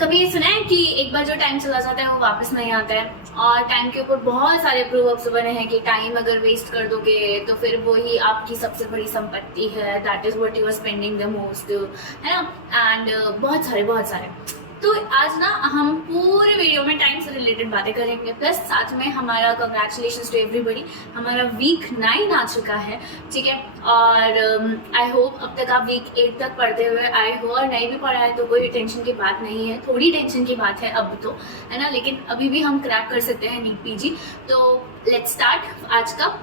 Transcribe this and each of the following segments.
कभी ये सुना है कि एक बार जो टाइम चला जाता है वो वापस नहीं आता है। और टाइम के ऊपर बहुत सारे प्रोवर्ब्स बने हैं कि टाइम अगर वेस्ट कर दोगे तो फिर वो ही आपकी सबसे बड़ी संपत्ति है, that is what you are spending the most, है ना। एंड बहुत सारे तो आज ना हम पूरे वीडियो में टाइम से रिलेटेड बातें करेंगे, प्लस साथ में हमारा कंग्रेचुलेशंस टू एवरीबडी, हमारा वीक 9 आ चुका है, ठीक है। और आई होप अब तक आप वीक 8 तक पढ़ते हुए आए हो, और नहीं भी पढ़ा है तो कोई टेंशन की बात नहीं है, थोड़ी टेंशन की बात है अब तो, है ना, लेकिन अभी भी हम क्रैक कर सकते हैं नीट पीजी। तो लेट्स स्टार्ट आज का।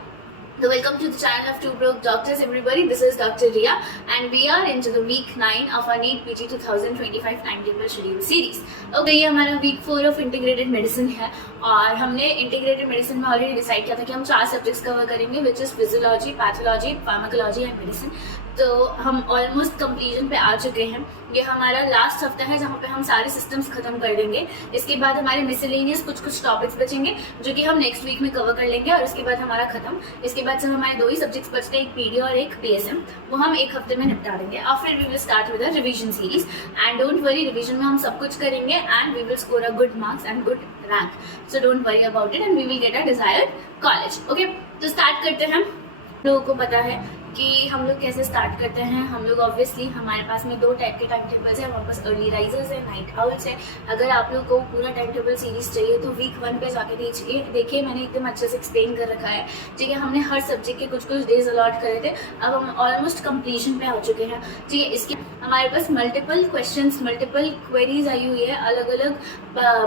So welcome to the channel of Two Broke Doctors, everybody. This is Dr. Ria, and we are into the week 9 of our NEET PG 2025 timetable schedule series. Okay, ये हमारा week 4 of integrated medicine है, और हमने integrated medicine में already decide किया था कि हम 4 सब्जेक्ट्स कवर करेंगे, which is physiology, pathology, pharmacology and medicine. तो हम ऑलमोस्ट कंप्लीजन पे आ चुके हैं। ये हमारा लास्ट हफ्ता है जहाँ पे हम सारे सिस्टम्स खत्म कर देंगे। इसके बाद हमारे मिसलेनियस कुछ टॉपिक्स बचेंगे जो कि हम नेक्स्ट वीक में कवर कर लेंगे, और उसके बाद हमारा खत्म। इसके बाद जब हमारे 2 ही सब्जेक्ट्स बचते हैं, एक पीडी और एक पीएसएम, वो हम एक हफ्ते में निपटा देंगे। After we will start with the revision series, and don't worry, revision में हम सब कुछ करेंगे and we will score a good marks and good rank, so don't worry about it, and we will get a desired college. Okay, तो start करते हैं। लोगों को पता है कि हम लोग कैसे स्टार्ट करते हैं। हम लोग ऑब्वियसली, हमारे पास में 2 टाइप के टाइम टेबल्स हैं, हमारे पास अर्ली राइजर्स है, नाइट आउल्स है। अगर आप लोग को पूरा टाइम टेबल सीरीज चाहिए तो वीक 1 पे जाके देखिए, मैंने एकदम अच्छे से एक्सप्लेन कर रखा है, ठीक है। हमने हर सब्जेक्ट के कुछ डेज अलॉट करे थे, अब हम ऑलमोस्ट कंप्लीशन पे आ चुके हैं, ठीक है। इसके हमारे पास मल्टीपल क्वेश्चंस, मल्टीपल क्वेरीज आई हुई है, अलग अलग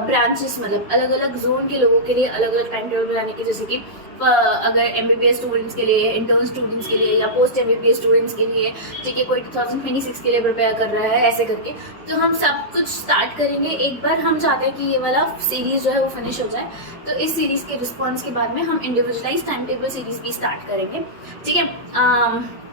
ब्रांचेस, मतलब अलग अलग जोन के लोगों के लिए अलग अलग टाइम टेबल बनाने की, जैसे कि अगर एमबीबीएस स्टूडेंट्स के लिए, इंटर्न स्टूडेंट्स के लिए, या पोस्ट एमबीबीएस स्टूडेंट्स के लिए, ठीक है, कोई 2026 के लिए प्रिपेयर कर रहा है, ऐसे करके। तो हम सब कुछ स्टार्ट करेंगे। एक बार हम चाहते हैं कि ये वाला सीरीज जो है वो फिनिश हो जाए, तो इस सीरीज के रिस्पॉन्स के बाद में हम इंडिविजुअलाइज टाइम टेबल सीरीज भी स्टार्ट करेंगे, ठीक है।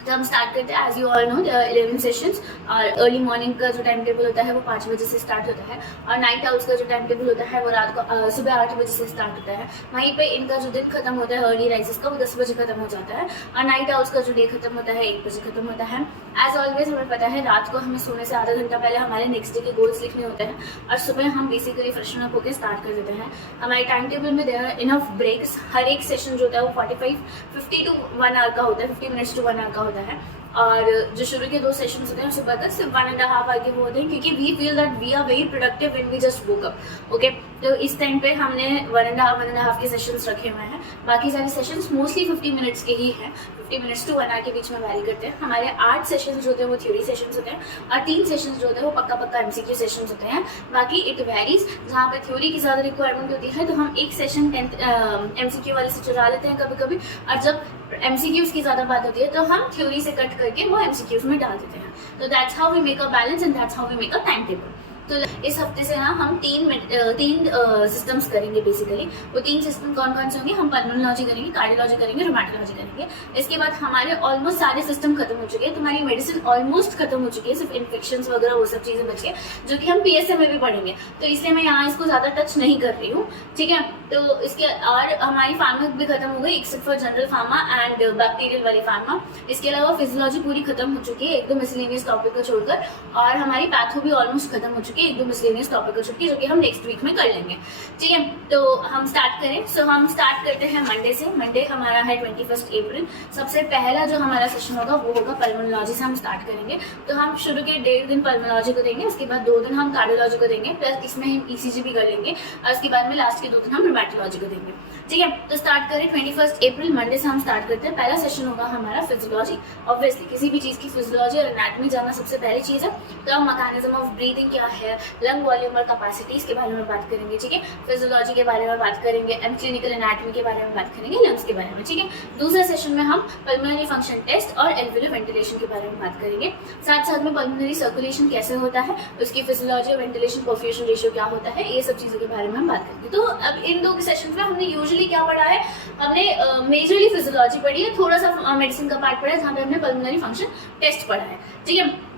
तो हम स्टार्ट करते हैं, as you all know, 11 sessions. और अर्ली मॉर्निंग का जो टाइम टेबल होता है वो 5 बजे से स्टार्ट होता है, और नाइट आउट्स का जो टाइम टेबल होता है वो रात को सुबह 8 बजे से स्टार्ट होता है। वहीं पे इनका जो दिन खत्म होता है अर्ली राइजेस का, वो 10 बजे खत्म हो जाता है, और नाइट आउट्स का जो डे खत्म होता है 1 बजे खत्म होता है। एज ऑलवेज हमें पता है रात को हमें सोने से आधा घंटा पहले हमारे नेक्स्ट डे के गोल्स लिखने होते हैं, और सुबह हम बेसिकली फ्रेशन अप होकर स्टार्ट कर देते हैं। हमारे टाइम टेबल में देयर आर इनफ ब्रेक्स। हर एक सेशन जो होता है वो 50 to 1 आवर का होता है, 50 मिनट्स to 1 आवर का होता है। और जो शुरू के 2 सेशन होते हैं सुबह तक सिर्फ 1.5 आवर के वो होते हैं, क्योंकि we feel that we are very productive when we just woke up. Okay, तो इस टाइम पे हमने 1.5 के सेशंस रखे हुए हैं। बाकी सारे सेशंस मोस्टली 50 मिनट्स के ही हैं, 50 मिनट्स to 1 आवर के बीच में वैरी करते हैं। हमारे 8 सेशंस जो होते हैं वो थ्योरी सेशंस होते हैं, और 3 सेशंस जो होते हैं वो पक्का एमसीक्यू सेशंस होते हैं। बाकी इट वेरीज, जहाँ पे थ्योरी की ज़्यादा रिक्वायरमेंट होती है तो हम एक सेशन एमसीक्यू वाले से चुरा लेते हैं कभी कभी, और जब एमसीक्यूज की ज़्यादा बात होती है तो हम थ्योरी से कट करके वो एमसीक्यूज में डाल देते हैं। तो that's how we make a balance, and that's how we make a time table. तो इस हफ्ते से ना हम 3 सिस्टम्स करेंगे बेसिकली। वो 3 सिस्टम कौन कौन से होंगे? हम पल्मोनोलॉजी करेंगे, कार्डियोलॉजी करेंगे, रोमेटोलॉजी करेंगे। इसके बाद हमारे ऑलमोस्ट सारे सिस्टम खत्म हो चुके हैं, तुम्हारी मेडिसिन ऑलमोस्ट खत्म हो चुकी है, सिर्फ इन्फेक्शन वगैरह वो सब चीज़ें बच गई, जो कि हम पीएसए में भी पढ़ेंगे। तो इसलिए मैं यहाँ इसको ज़्यादा टच नहीं कर रही हूँ, ठीक है। तो इसके और हमारी फार्मा भी खत्म हो गई, except for general pharma and bacterial वाली फार्मा। इसके अलावा फिजियोलॉजी पूरी खत्म हो चुकी है, एकदम मिसलेनियस टॉपिक को छोड़कर, और हमारी पैथो भी ऑलमोस्ट खत्म हो चुकी है, एकदम मिसलेनियस टॉपिक को छोड़कर, जो कि हम नेक्स्ट वीक में कर लेंगे, ठीक है। तो हम स्टार्ट करें। सो हम स्टार्ट करते हैं मंडे से। मंडे हमारा है 21 अप्रैल। सबसे पहला जो हमारा सेशन होगा वो होगा पल्मोनोलॉजी से हम स्टार्ट करेंगे। तो हम शुरू के 1.5 दिन पल्मोनोलॉजी को देंगे, उसके बाद 2 दिन हम कार्डियोलॉजी को देंगे, प्लस इसमें हम ईसीजी भी कर लेंगे, और उसके बाद में लास्ट के 2 दिन हम रोमेटोलॉजी को देंगे, ठीक है। तो स्टार्ट करें 21 अप्रैल, मंडे से हम स्टार्ट करते हैं। पहला सेशन होगा हमारा फिजियोलॉजी। ऑब्वियसली किसी भी चीज़ की फिजियोलॉजी और एनाटॉमी जानना सबसे पहली चीज़ है। तो हम मैकेनिज्म ऑफ ब्रीदिंग क्या है, लंग वॉल्यूम और कैपेसिटीज के बारे में बात करेंगे, ठीक है। फिजियोलॉजी के बारे में बात करेंगे, एंड क्लिनिकल एनाटॉमी के बारे में बात करेंगे, लंग्स के बारे में, ठीक है। दूसरे सेशन में हम पल्मोनरी फंक्शन टेस्ट और एल्वियोलर वेंटिलेशन के बारे में बात करेंगे। साथ साथ में पल्मोनरी सर्कुलेशन कैसे होता है, उसकी फिजियोलॉजी और वेंटिलेशन परफ्यूजन रेशियो क्या होता है, ये सब चीज़ों के बारे में हम बात करेंगे। तो अब इन 2 सेशन में हमने यूजुअली क्या पढ़ा है? हमने मेजरली फिजियोलॉजी पढ़ी है, थोड़ा सा मेडिसिन का पार्ट पढ़ा है, जहाँ पे हमने पल्मोनरी फंक्शन टेस्ट पढ़ा है, ठीक है।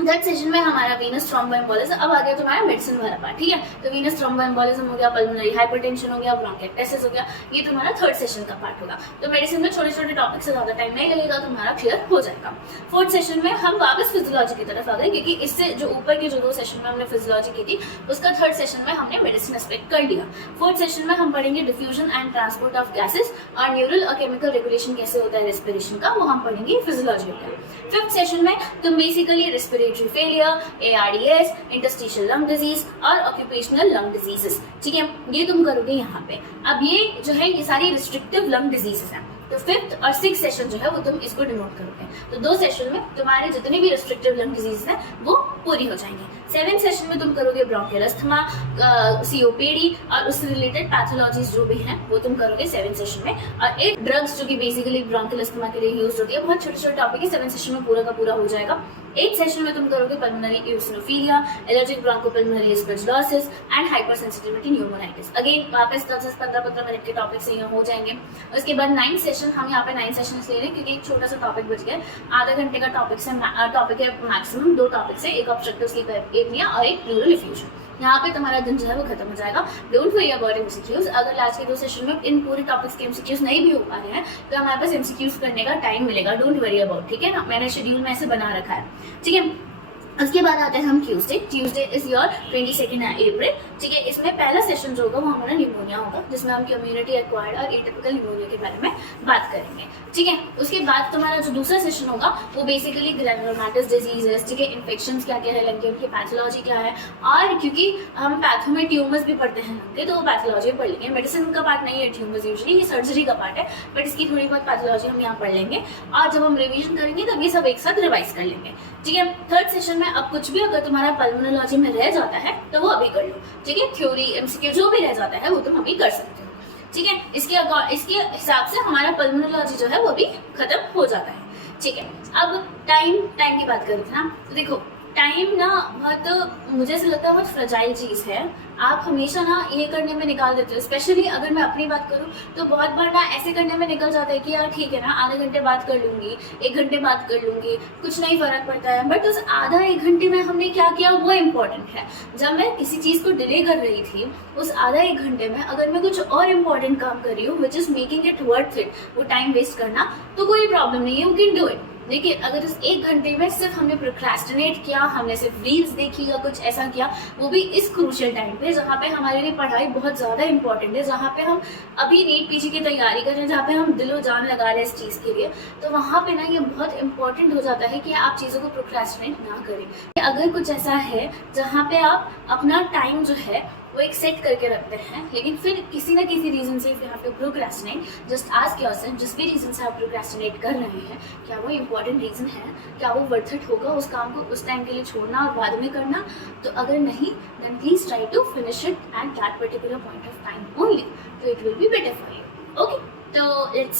थर्ड सेशन में हमारा वीनस थ्रोम्बोएम्बोलिज्म। अब आ गया तुम्हारा मेडिसिन वाला पार्ट, ठीक है। तो वीनस थ्रोम्बोएम्बोलिज्म हो गया, पल्मोनरी हाइपरटेंशन हो गया, ब्रोंकाइटिस हो गया, ये तुम्हारा थर्ड सेशन का पार्ट होगा। तो मेडिसिन में छोटे छोटे टॉपिक से ज्यादा टाइम नहीं लगेगा, तुम्हारा क्लियर हो जाएगा। फोर्थ सेशन में हम वापस फिजियोलॉजी की तरफ आ गए, क्योंकि इससे जो ऊपर के जो 2 सेशन में हमने फिजियोलॉजी की थी, उसका थर्ड सेशन में हमने मेडिसिन एस्पेक्ट कर लिया। फोर्थ सेशन में हम पढ़ेंगे diffusion and transport of gases और न्यूरल और केमिकल रेगुलेशन कैसे होता है रेस्पिरेशन का, वो हम पढ़ेंगे, फिजियोलॉजी हो गया। फिफ्थ सेशन में तुम basically respiratory failure, ARDS, interstitial lung disease और ऑक्यूपेशनल लंग डिजीजेस, ठीक है, ये तुम करोगे यहाँ पे। अब ये जो है ये सारी रिस्ट्रिक्टिव लंग डिजीजेस हैं। तो फिफ्थ और सिक्स सेशन जो है वो तुम इसको डिनोट करोगे। तो 2 सेशन में तुम्हारे जितने भी रिस्ट्रिक्टिव लंग डिजीज हैं वो पूरी हो जाएंगे। 7th सेशन में तुम करोगे ब्रोंकियल अस्थमा, COPD और उससे रिलेटेड पैथोलॉजीज जो भी हैं वो तुम करोगे 7th सेशन में। और 8 ड्रग्स जो कि बेसिकली ब्रोंकियल अस्थमा के लिए यूज होती है, बहुत छोटे छोटे टॉपिक है, 7th सेशन में पूरा का पूरा हो जाएगा। 8th सेशन में तुम करोगे pulmonary eosinophilia, allergic bronchopulmonary aspergillosis and hypersensitivity pneumonitis. Again वापस 10-15 मिनट के टॉपिक से यहाँ हो जाएंगे। उसके बाद 9th सेशन, हम यहाँ पे 9th सेशन ले रहे हैं क्योंकि एक छोटा सा टॉपिक बच गया, आधा घंटे का टॉपिक है मैक्सिमम, 2 टॉपिक से, एक ऑब्स्ट्रक्टिव स्लीप एपनिया और एक प्लूरल इफ्यूजन। यहाँ पे तुम्हारा दिन जो है वो खत्म हो जाएगा। Don't worry about MCQs। अगर लास्ट के 2 सेशन में इन पूरे टॉपिक्स के MCQs नहीं भी हो पा रहे हैं तो हमारे पास MCQs करने का टाइम मिलेगा, डोंट वरी अबाउट, ठीक है ना। मैंने शेड्यूल में ऐसे बना रखा है, ठीक है। उसके बाद आते हैं हम ट्यूसडे इज योर 22 अप्रैल, ठीक है। इसमें पहला सेशन जो होगा वो हमारा निमोनिया होगा, जिसमें हम कम्युनिटी एक्वायर्ड और एटिपिकल निमोनिया के बारे में बात करेंगे, ठीक है। उसके बाद तुम्हारा जो दूसरा सेशन होगा वो बेसिकली ग्रेनुलोमाटस डिजीजेस, ठीक है, इन्फेक्शंस क्या क्या है लंग के, उनकी पैथोलॉजी क्या है, और क्योंकि हम पैथो में ट्यूमर्स भी पढ़ते हैं लंग के, तो वो पैथोलॉजी पढ़ लेंगे। मेडिसिन का पार्ट नहीं है ट्यूमर्स, यूजुअली ये सर्जरी का पार्ट है, बट इसकी थोड़ी बहुत पैथोलॉजी हम यहाँ पढ़ लेंगे। और जब हम रिविजन करेंगे तब ये सब एक साथ रिवाइज कर लेंगे, ठीक है। थर्ड सेशन में अब कुछ भी अगर तुम्हारा पल्मोनोलॉजी में रह जाता है तो वो अभी कर लो, ठीक है। थ्योरी MCQ जो भी रह जाता है वो तुम अभी कर सकते हो, ठीक है। इसके हिसाब से हमारा पल्मोनोलॉजी जो है वो भी खत्म हो जाता है, ठीक है। अब टाइम की बात करें ना, तो देखो टाइम ना बहुत, मुझे ऐसा लगता है बहुत फ्रजाइल चीज़ है। आप हमेशा ना ये करने में निकाल देते हो, स्पेशली अगर मैं अपनी बात करूँ तो बहुत बार ना ऐसे करने में निकल जाता है कि यार ठीक है ना, आधे घंटे बात कर लूँगी, 1 घंटे बात कर लूँगी, कुछ नहीं फर्क पड़ता है। बट उस आधा 1 घंटे में हमने क्या किया वो इम्पोर्टेंट है। जब मैं किसी चीज़ को डिले कर रही थी, उस आधा 1 घंटे में अगर मैं कुछ और इम्पोर्टेंट काम कर रही हूँ which is making it worth it, वो टाइम वेस्ट करना, तो कोई प्रॉब्लम नहीं है, यू कैन डू इट। लेकिन अगर उस 1 घंटे में सिर्फ हमने प्रोक्रेस्टिनेट किया, हमने सिर्फ रील्स देखी या कुछ ऐसा किया, वो भी इस क्रूशियल टाइम पे जहाँ पे हमारे लिए पढ़ाई बहुत ज़्यादा इंपॉर्टेंट है, जहाँ पे हम अभी नीट PG की तैयारी कर रहे हैं, जहाँ पे हम दिलो जान लगा रहे हैं इस चीज़ के लिए, तो वहाँ पे ना ये बहुत इंपॉर्टेंट हो जाता है कि आप चीज़ों को प्रोक्रेस्टिनेट ना करें। अगर कुछ ऐसा है जहाँ पे आप अपना टाइम जो है वो एक सेट करके रखते हैं, लेकिन फिर किसी ना किसी रीजन से if you have to procrastinate, just ask yourself, जिस भी रीजन से आप प्रोक्रेस्टिनेट कर रहे हैं, क्या वो इंपॉर्टेंट रीजन है, क्या वो वर्थ इट होगा उस काम को उस टाइम के लिए छोड़ना और बाद में करना। तो अगर नहीं, then please try to finish it at that particular point of time only, तो it will be better for you, okay. तो लेट्स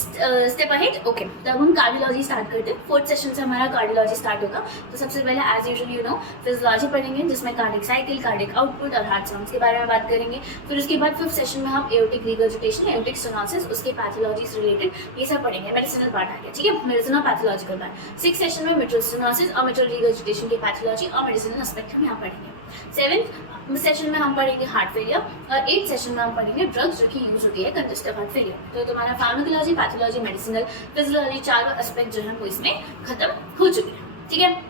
स्टेप अहेड, ओके। तब हम कार्डियोलॉजी स्टार्ट करते हैं। 4th सेशन से हमारा कार्डियोलॉजी स्टार्ट होगा। तो सबसे पहले as usual you know physiology पढ़ेंगे, जिसमें कार्डिक साइकिल, कार्डिक आउटपुट और हार्ट साउंड्स के बारे में बात करेंगे। फिर उसके बाद 5th सेशन में हम एओर्टिक रिगर्जिटेशन, एओर्टिक स्टेनोसिस, उसके पैथोलॉजीज रिलेटेड ये सब पढ़ेंगे। मेडिसिनल पार्ट आ गया, ठीक है, medicinal pathological part. 6th session में मिट्रल स्टेनोसिस और मिट्रल रिगर्जिटेशन की पैथोलॉजी और मेडिसिनल एस्पेक्ट हम यहाँ पढ़ेंगे। 7th सेशन में हम पढ़ेंगे हार्ट फेलियर और 8th सेशन में हम पढ़ेंगे ड्रग्स जो कि यूज होती है कंजेस्टिव हार्ट फेलियर। तो तुम्हारा pharmacology, pathology, medicinal, physiology, 4 aspect जो है वो इसमें खत्म हो चुके हैं, ठीक है।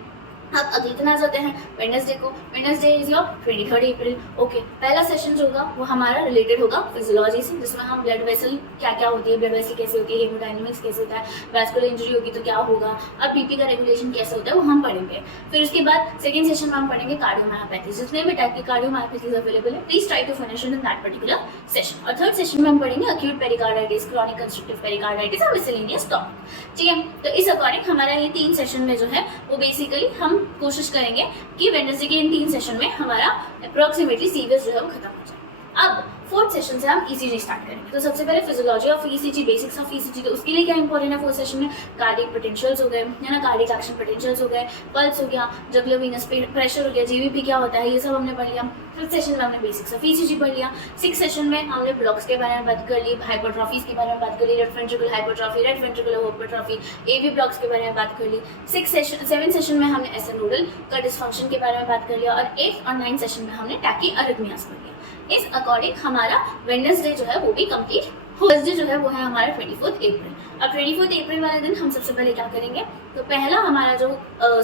अब अगले दिन आ जाते हैं वेडनेसडे को। Wednesday is your 23 April, okay. पहला सेशन जो होगा वो हमारा रिलेटेड होगा फिजियोलॉजी से, जिसमें हम ब्लड वेसल क्या क्या होती है, ब्लड वेसल कैसे होती है, हेमोडायनेमिक्स कैसे होता है, वैस्कुलर इंजरी होगी तो क्या होगा, और PP का रेगुलेशन कैसे होता है वो हम पढ़ेंगे। फिर उसके बाद सेकंड सेशन में हम पढ़ेंगे कार्डियोमायोपैथी, जितने भी टाइप की कार्डियोमायोपैथीज अवेलेबल है, please try to finish in that particular session. और 3rd सेशन में हम पढ़ेंगे acute pericarditis, chronic constrictive pericarditis और मिसलेनियस टॉपिक, ठीक है। तो इस अकॉर्डिंग हमारा ये 3 सेशन में जो है वो बेसिकली हम कोशिश करेंगे कि वेडनेसडे के इन 3 सेशन में हमारा अप्रोक्सीमेटली सीवियस जो है वो खत्म हो जाए। अब फोर्थ सेशन से हम ईसीजी स्टार्ट करेंगे। तो सबसे पहले physiology of ECG, basics of ECG. तो उसके लिए क्या इंपॉर्टेंट है फोर्थ सेशन में, कार्डियक पोटेंशियल्स हो गए, है ना, कार्डियक एक्शन पोटेंशियल्स हो गए, पल्स हो गया, जुगुलर वीनस प्रेशर हो गया, जीवीपी क्या होता है, ये सब हमने पढ़ लिया। फिफ्थ सेशन में हमने बेसिक्स ऑफ ईसीजी पढ़ लिया। सिक्स सेशन में हमने ब्लॉक्स के बारे में बात कर ली, हाइपरट्रॉफीज के बारे में बात कर ली, left ventricular hypertrophy, right ventricular hypertrophy, AV blocks के बारे में बात कर ली। सेवन सेशन में हमने एसएन नोडल का डिसफंक्शन के बारे में बात कर लिया, और 8 और 9 सेशन में हमने टैकी अरिथमियास पढ़ लिया। इस अकॉर्डिंग हमारा वेडनेसडे जो है वो भी कंप्लीट। थर्सडे जो है वो है हमारा 24 अप्रैल। अब 24 अप्रैल वाले दिन हम सबसे पहले क्या करेंगे, तो पहला हमारा जो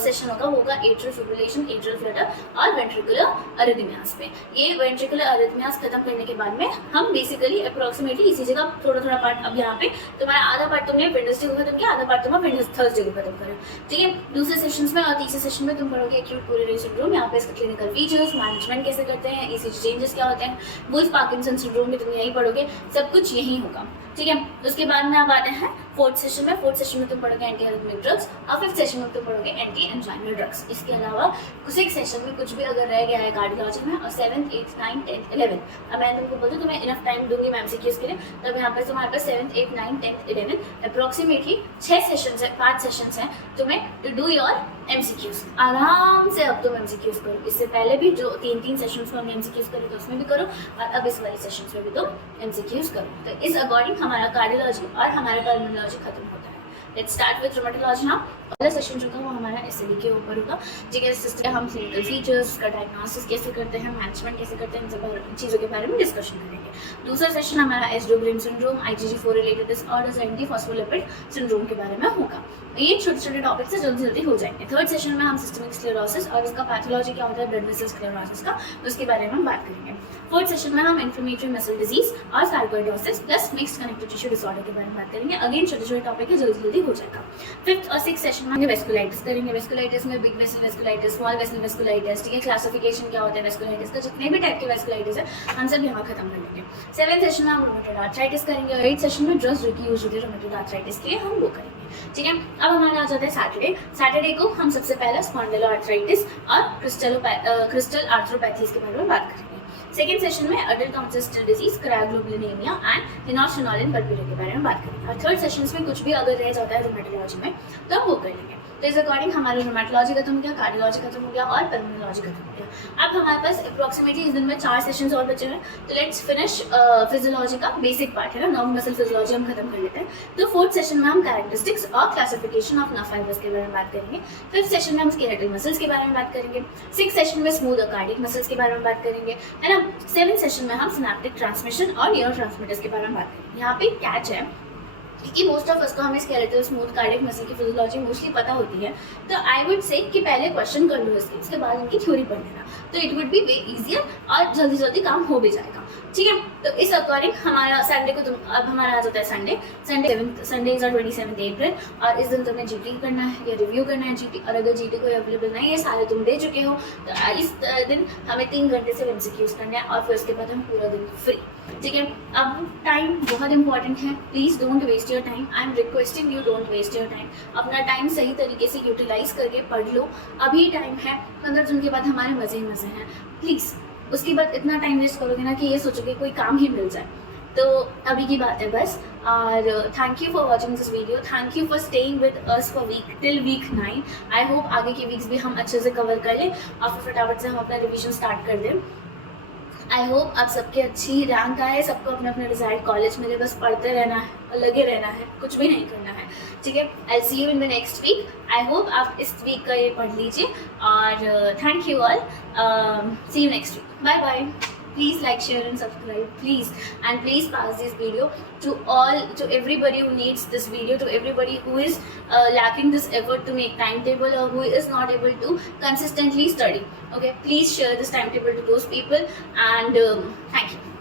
सेशन होगा वो होगा एट्रियल फिब्रिलेशन, एट्रियल फ्लटर और वेंट्रिकुलर अरिथमियास पे। ये वेंट्रिकुलर अरिथमियास खत्म करने के बाद में हम बेसिकली अप्रोक्सीमेटली इसी जगह थोड़ा पार्ट, अब यहाँ पे तुम्हारा आधा पार्ट तुमने वेडनेसडे को खत्म किया, आधा पार्ट तुम्हारा थर्सडे को खत्म करो, ठीक है। दूसरे सेशन में और तीसरे सेशन में तुम पढ़ोगे एक्यूट कोरोनरी सिंड्रोम, यहाँ पे इसका क्लिनिकल फीचर्स, मैनेजमेंट कैसे करते हैं, ईसीजी चेंजेस क्या होते हैं, वुल्फ पार्किंसन सिंड्रोम भी तुम यही पढ़ोगे, सब कुछ यही होगा, ठीक है। उसके बाद में आप आते हैं फोर्थ सेशन में। फोर्थ सेशन में तुम पढ़ोगे एंटी अरिथमिक ड्रग्स, और फिफ्थ सेशन में तुम पढ़ोगे एंटी एंजाइनल ड्रग्स। इसके अलावा सिक्स सेशन में कुछ भी अगर रह गया है कार्डियोलॉजी में, और 7th, 8th, 9th, 10th, 11th, अब मैं तुमको बोलूँ तो मैं इनफ टाइम दूंगी मैं एमसीक्यूज के लिए, तब यहाँ पर तुम्हारे पास 7th, 8th, 9th, 10th, 11th approximately 6 sessions है, 5 सेशंस हैं तुम्हें टू डू योर एमसीक्यूज। आराम से अब तुम एमसीक्यूज करो। इससे पहले भी जो 3 सेशंस में हमने एमसीक्यूज करे तो उसमें भी करो, और अब इस वाली सेशंस में भी तुम एमसीक्यूज करो। तो इस अकॉर्डिंग हमारा कार्डियोलॉजी और हमारा पल्मोनोलॉजी खत्म होता है। Let's start with rheumatology now. पहला सेशन जो था वो हमारा एसएलई के ऊपर होगा, जिसके सिस्टम हम क्लिनिकल फीचर्स का डायग्नोसिस कैसे करते हैं, मैनेजमेंट कैसे करते हैं, इन सब चीज़ों के बारे में डिस्कशन करेंगे। दूसरा सेशन हमारा Sjogren syndrome, IgG4 related disorders, antiphospholipid syndrome के बारे में होगा। ये छोटे छोटे टॉपिक से जल्दी जल्दी हो जाएंगे। थर्ड सेशन में हम सिस्टमिक स्क्लेरोसिस और इसका पैथोलॉजी क्या होता है, ब्लड वेसल स्क्लेरोसिस का, उसके बारे में हम बात करेंगे। फोर्थ सेशन में हम इन्फ्लेमेटरी मसल डिजीज और sarcoidosis plus mixed connective tissue disorder के बारे में बात करेंगे। अगेन छोटे छोटे टॉपिक है, जल्दी जल्दी हो जाएगा। फिफ्थ और सिक्स सेशन में वेस्कुलाइटिस करेंगे। वेस्कुलाइटिस में big vessel vasculitis, small vessel vasculitis, ठीक है, क्लासिफिकेशन क्या होता है वेस्कुलाइटिस का, जितने भी टाइप के वेस्कुलाइटिस है हम सब यहाँ खत्म कर लेंगे। सेवेंथ सेशन में हम रूमेटॉइड आर्थराइटिस करेंगे, और 8th सेशन में ड्रग्स जो कि यूज होती है रूमेटॉइड आर्थराइटिस के लिए हम वो करेंगे, ठीक है। अब हमारा आ जाता है सैटरडे को हम सबसे पहले स्पॉन्डिलोआर्थराइटिस और क्रिस्टल आर्थ्रोपैथीज के बारे में बात करेंगे। सेकेंड सेशन में अडल्ट ऑन्सेस्टर डिजीज, क्रायोग्लोबुलिनेमिया एंड हेनोसिनोलिन पर्प्यूरा के बारे में बात करेंगे। और थर्ड सेशन में कुछ भी अगर रह जाता है रूमेटोलॉजी में तो हम वो कर लेंगे। तो इस अकॉर्डिंग हमारी रूमेटोलॉजी खत्म हो गया, कार्डियोलॉजी खत्म हो गया और पल्मोनोलॉजी खत्म हो गया। अब हमारे पास अप्रोक्सीमेटली इस दिन में 4 सेशंस और बचे हैं। तो लेट्स फिनिश फिजियोलॉजी का बेसिक पार्ट है ना, नर्व मसल फिजियोलॉजी हम खत्म कर लेते हैं। तो फोर्थ सेशन में हम कैरेक्टरिस्टिक्स और क्लासिफिकेशन ऑफ नर्व फाइबर्स के बारे में बात करेंगे। फिफ्थ सेशन में हम स्केलेटल मसल्स के बारे में बात करेंगे। सिक्स सेशन में स्मूथ और कार्डियक मसल्स के बारे में बात करेंगे, है ना। सेवेंथ सेशन में हम सिनेप्टिक ट्रांसमिशन और न्यूरो ट्रांसमीटर्स के बारे में बात करेंगे। यहाँ पे कैच है क्योंकि मोस्ट ऑफ अस को हमें स्केलेटल स्मूथ कार्डियक मसल की फिजियोलॉजी मोस्टली पता होती है, तो आई वुड से कि पहले क्वेश्चन कर लो इसके, उसके बाद इनकी थ्योरी पढ़ लेना, तो it would be way easier और जल्दी जल्दी काम हो भी जाएगा, ठीक है। तो इस अकॉर्डिंग हमारा संडे को अब हमारा आ जाता है संडे इज 27 अप्रैल, और इस दिन तुम्हें जीटी करना है या रिव्यू करना है जीटी, और अगर जीटी कोई अवेलेबल नहीं है, सारे तुम दे चुके हो, तो इस दिन हमें 3 घंटे से एमसीक्यूज करना है, और फिर उसके बाद हम पूरा दिन फ्री, ठीक है। अब टाइम बहुत इंपॉर्टेंट है, please don't waste your time, I am requesting you don't waste your time. अपना टाइम सही तरीके से यूटिलाइज करके पढ़ लो, अभी टाइम है, 15 दिन के बाद हमारे मजे ही मजे हैं, प्लीज। उसके बाद इतना टाइम वेस्ट करोगे ना कि ये सोचोगे कोई काम ही मिल जाए, तो अभी की बात है बस। और thank you for watching this video, thank you for staying with us for week 9। I hope आगे की वीक्स भी हम अच्छे से कवर कर लें और फिर फटाफट से हम अपना रिविजन स्टार्ट कर दें। आई होप आप सबके अच्छी रैंक आए, सबको अपना अपना डिजायर्ड कॉलेज मिले, बस पढ़ते रहना है और लगे रहना है, कुछ भी नहीं करना है, ठीक है। I see you in the next week. I hope आप इस वीक का ये पढ़ लीजिए, और thank you all, see you next week, bye bye. Please like, share and subscribe, please, and please pass this video to everybody who needs this video, to everybody who is lacking this effort to make timetable, or who is not able to consistently study. Okay, please share this timetable to those people, and thank you.